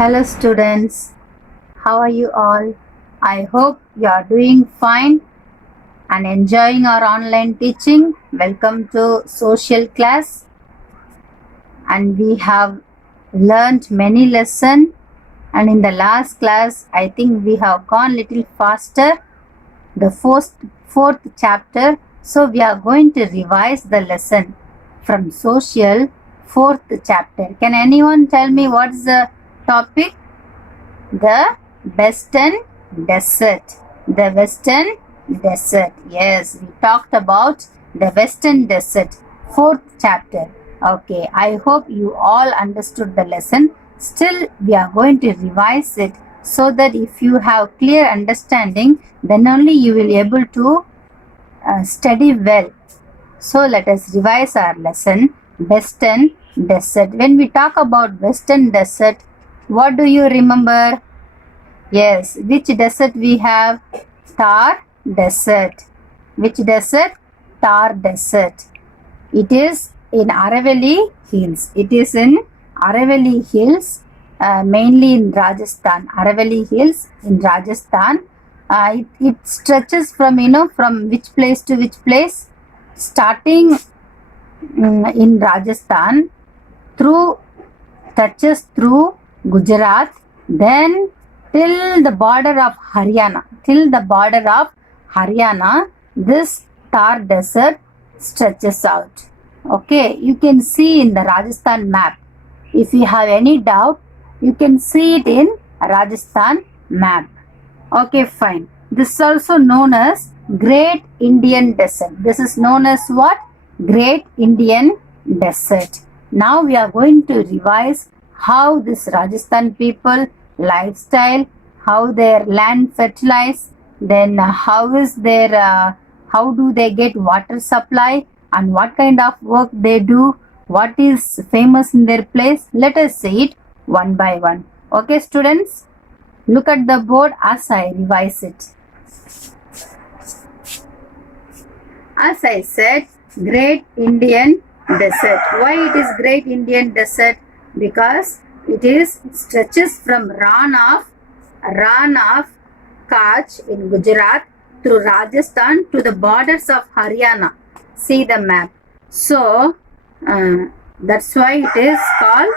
Hello students, how are you all? I hope you are doing fine and enjoying our online teaching. Welcome to social class, and we have learned many lessons, and in the last class I think we have gone little faster, the fourth chapter. So we are going to revise the lesson from social fourth chapter. Can anyone tell me what's the topic? The Western Desert. The Western Desert. Yes, we talked about the Western Desert, fourth chapter. Okay, I hope you all understood the lesson. Still, we are going to revise it so that if you have clear understanding, then only you will be able to study well. So let us revise our lesson, Western Desert. When we talk about Western Desert, what do you remember? Yes, which desert we have? Thar Desert. Which desert? Thar Desert. It is in Aravalli Hills. It is in Aravalli Hills, mainly in Rajasthan. Aravalli Hills in Rajasthan. It stretches from which place to which place? Starting in Rajasthan, touches through Gujarat, then till the border of Haryana. Till the border of Haryana, this Thar Desert stretches out. Okay, you can see in the Rajasthan map. If you have any doubt, you can see it in Rajasthan map. Okay, fine. This is also known as Great Indian Desert. This is known as what? Great Indian Desert. Now we are going to revise how this Rajasthan people lifestyle, how their land fertilize, then how do they get water supply, and what kind of work they do, what is famous in their place. Let us see it one by one. Okay, students, look at the board as I revise it. As I said, Great Indian Desert. Why it is Great Indian Desert? Because it stretches from Rann of Kutch in Gujarat through Rajasthan to the borders of Haryana. See the map. So that's why it is called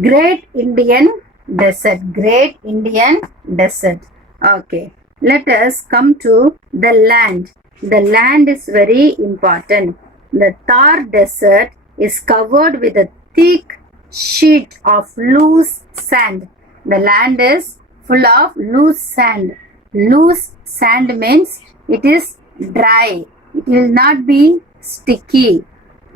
Great Indian Desert. Great Indian Desert. Okay. Let us come to the land. The land is very important. The Thar Desert is covered with a thick sheet of loose sand. The land is full of loose sand. Loose sand means it is dry. It will not be sticky.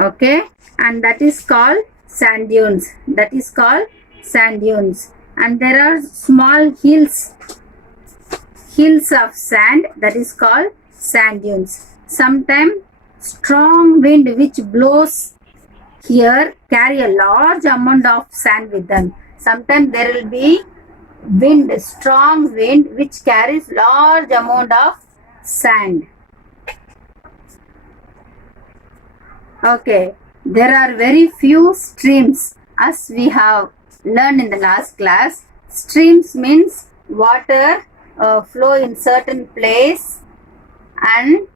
Okay, and that is called sand dunes. That is called sand dunes. And there are small hills of sand, that is called sand dunes. Sometimes strong wind which blows here carry a large amount of sand with them. Sometimes there will be strong wind which carries large amount of sand. Okay, there are very few streams, as we have learned in the last class. Streams means water flow in certain place, and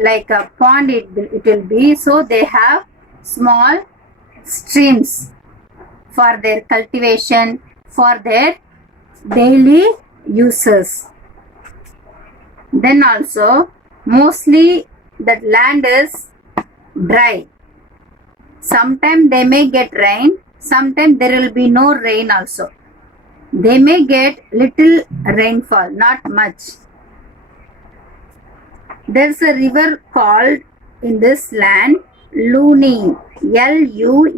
like a pond it will be. So they have small streams for their cultivation, for their daily uses. Then also mostly that land is dry. Sometimes they may get rain, sometimes there will be no rain also. They may get little rainfall, not much. There's a river called in this land Luni, Luni,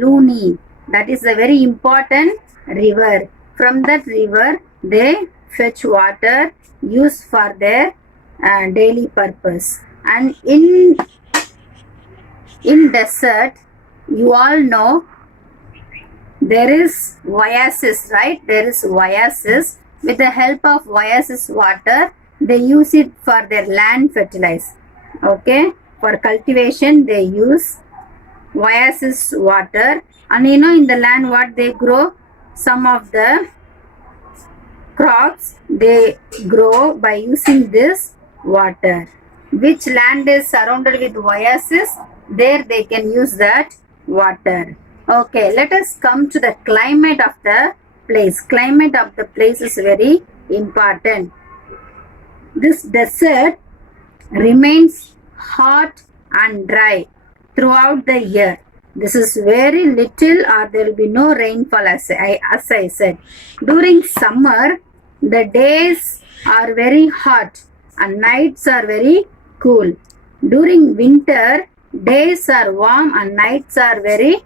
Luni. That is a very important river. From that river they fetch water, use for their daily purpose. And in desert, you all know there is oasis, right? There is oasis. With the help of oasis water, they use it for their land fertilize. Okay, for cultivation they use oasis water. And in the land what they grow? some of the crops they grow by using this water. Which land is surrounded with oasis, there they can use that water. Okay, let us come to the climate of the place. Climate of the place is very important. This desert remains hot and dry throughout the year. This is very little or there will be no rainfall, as I said. During summer, the days are very hot and nights are very cool. During winter, days are warm and nights are very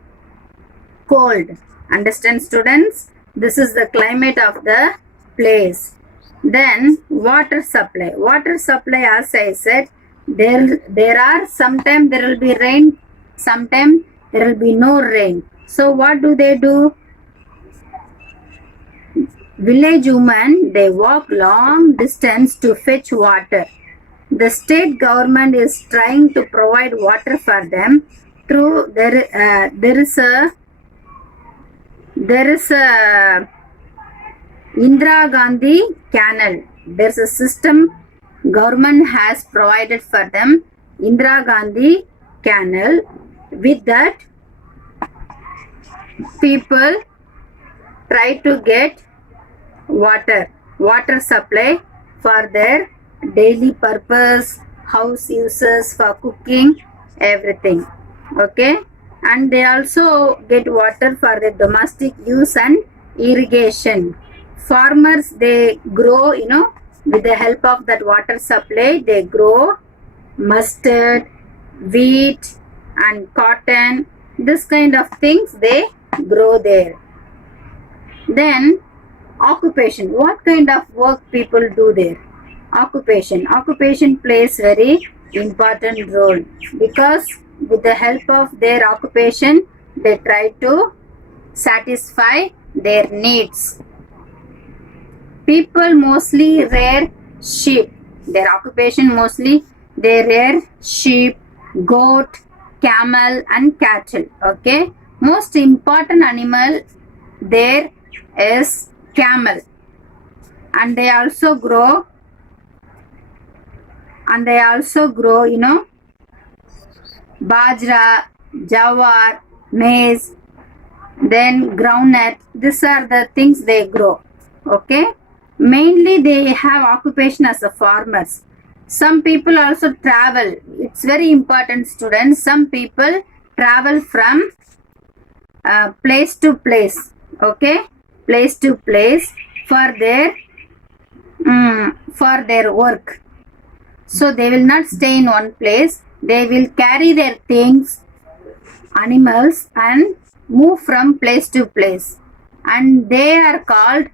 cold. Understand, students? This is the climate of the place. Then water supply. Water supply, as I said, there are sometimes there will be rain, sometimes there will be no rain. So what do? Village women, they walk long distance to fetch water. The state government is trying to provide water for them through there is a Indira Gandhi canal. There's a system government has provided for them, Indira Gandhi canal. With that, people try to get water supply for their daily purpose, house uses, for cooking, everything. Okay, and they also get water for their domestic use and irrigation. Farmers, they grow, with the help of that water supply, they grow mustard, wheat and cotton. This kind of things they grow there. Then occupation. What kind of work people do there? Occupation plays very important role, because with the help of their occupation, they try to satisfy their needs. People mostly rear sheep. Their occupation mostly they rear sheep, goat, camel and cattle. Okay, most important animal there is camel. And they also grow bajra, jawar, maize, then groundnut. These are the things they grow. Okay, mainly they have occupation as a farmers. Some people also travel. It's very important, students. Some people travel from place to place. Okay, place to place for their work. So they will not stay in one place. They will carry their things, animals, and move from place to place. And they are called,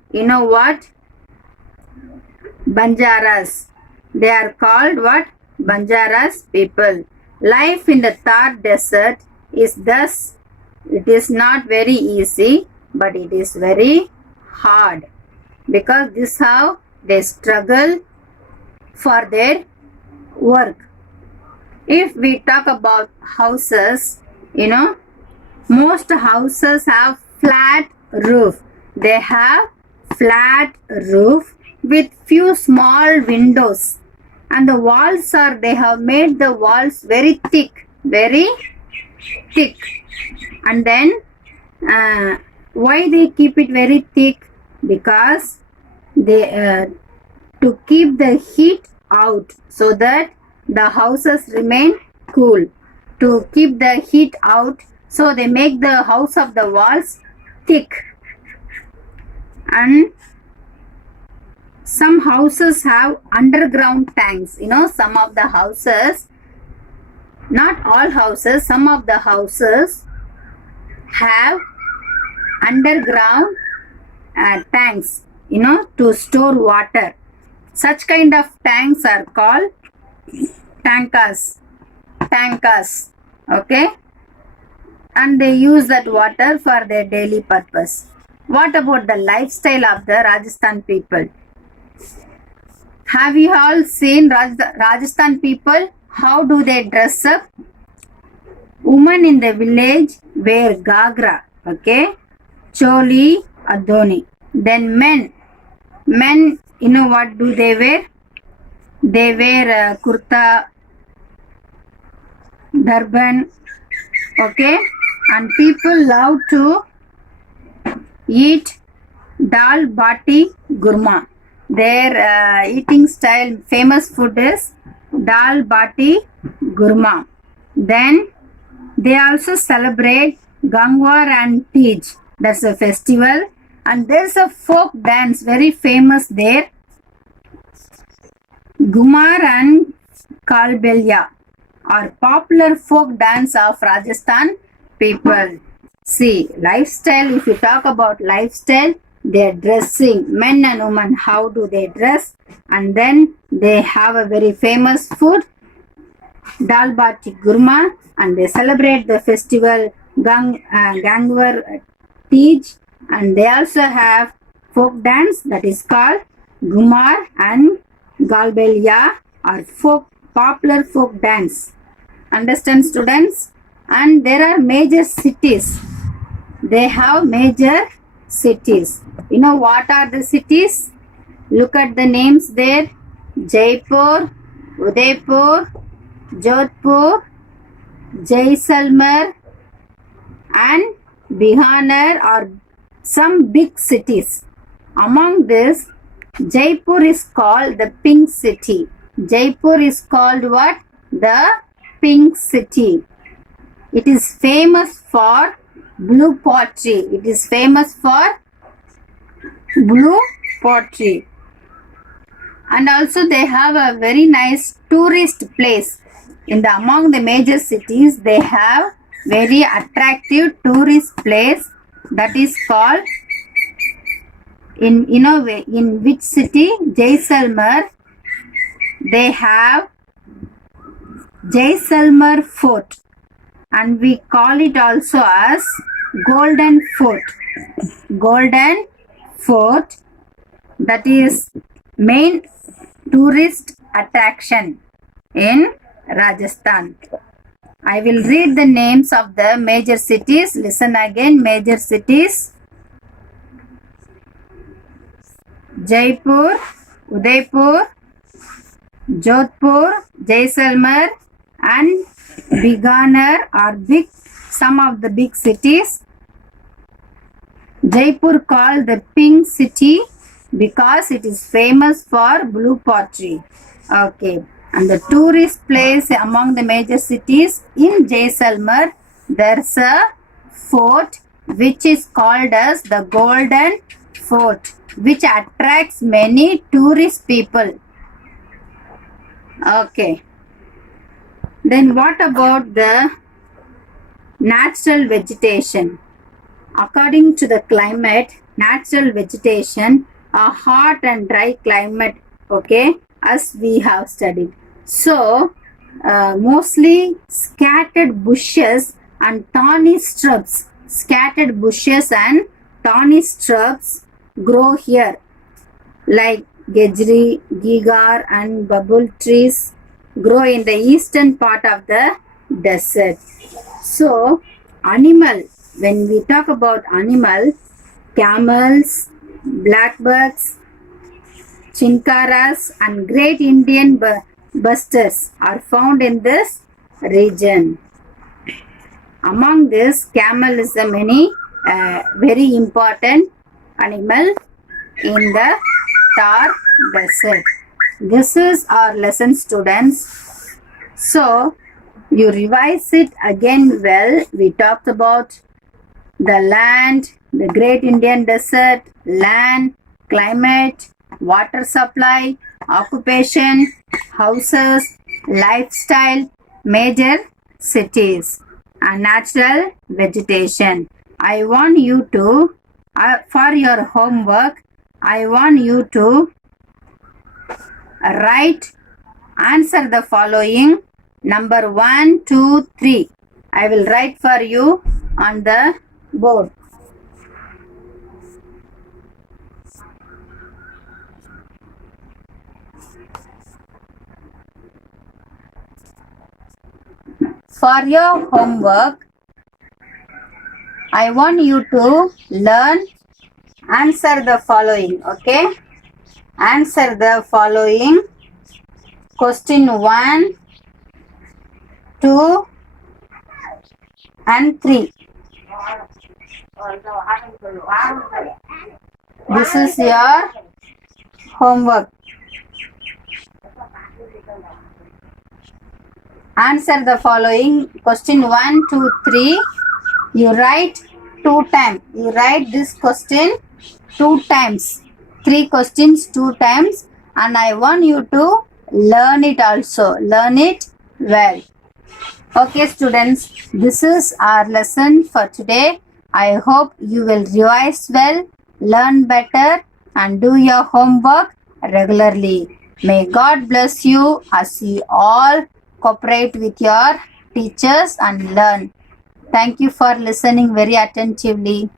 Banjaras. They are called what? Banjaras people. Life in the Thar desert is thus, it is not very easy, but it is very hard, because this is how they struggle for their work. If we talk about houses, most houses have flat roof. They have flat roof with few small windows, and the walls they have made the walls very thick. And then why they keep it very thick? Because they to keep the heat out, so that the houses remain cool. To keep the heat out, so they make the house of the walls thick. And some houses have underground tanks. Some of the houses, not all houses, some of the houses have underground tanks, to store water. Such kind of tanks are called tankers. Okay, and they use that water for their daily purpose. What about the lifestyle of the Rajasthan people? Have you all seen Rajasthan people? How do they dress up? Women in the village wear gagra, okay, choli Adoni. Then men. Men, you know what do they wear? They wear kurta, turban, okay? And people love to eat dal bati gurma. Their eating style, famous food is dal bati gurma. Then they also celebrate Gangwar and Tej. That's a festival. And there's a folk dance very famous there. Gumar and Kalbelia are popular folk dance of Rajasthan people. See, lifestyle, if you talk about lifestyle, their dressing, men and women, how do they dress? And then they have a very famous food, Dal Bati Gurma, and they celebrate the festival Gangwar Tej, and they also have folk dance that is called Gumar and Galbelia or popular folk dance. Understand, students? And there are major cities. They have major cities. You know what are the cities? Look at the names there. Jaipur, Udaipur, Jodhpur, Jaisalmer and Bikaner are some big cities. Among this, Jaipur is called the Pink City. Jaipur is called what? The Pink City. It is famous for blue pottery. It is famous for blue pottery. And also they have a very nice tourist place. Among the major cities, they have very attractive tourist place that is called in which city? Jaisalmer. They have Jaisalmer Fort, and we call it also as Golden Fort. Golden Fort, that is main tourist attraction in Rajasthan. I will read the names of the major cities. Listen again. Major cities: Jaipur, Udaipur, Jodhpur, Jaisalmer and Bikaner are some of the big cities. Jaipur called the Pink City because it is famous for blue pottery. Okay. And the tourist place among the major cities in Jaisalmer, there's a fort which is called as the Golden Fort, which attracts many tourist people. Okay. Then what about the natural vegetation? According to the climate, natural vegetation, a hot and dry climate, okay, as we have studied. So, mostly scattered bushes and thorny shrubs, grow here, like gejri, gigar and bubble trees grow in the eastern part of the desert. So, animal, when we talk about animal, camels, blackbirds, chinkaras and great Indian bustards are found in this region. Among this, camel is a very important animal in the Thar desert. This is our lesson, students. So, you revise it again well. We talked about the land, the great Indian desert, land, climate, water supply, occupation, houses, lifestyle, major cities, and natural vegetation. I want you to, for your homework, I want you to answer the following. Number 1, 2, 3. I will write for you on the board. For your homework, I want you to learn Answer the following. Okay. Answer the following. Question 1, 2 and 3. This is your homework. Answer the following. Question 1, 2, 3. You write 2 times. You write this question 2 times. 3 questions 2 times. And I want you to learn it also. Learn it well. Okay, students. This is our lesson for today. I hope you will revise well, learn better, and do your homework regularly. May God bless you as you all cooperate with your teachers and learn. Thank you for listening very attentively.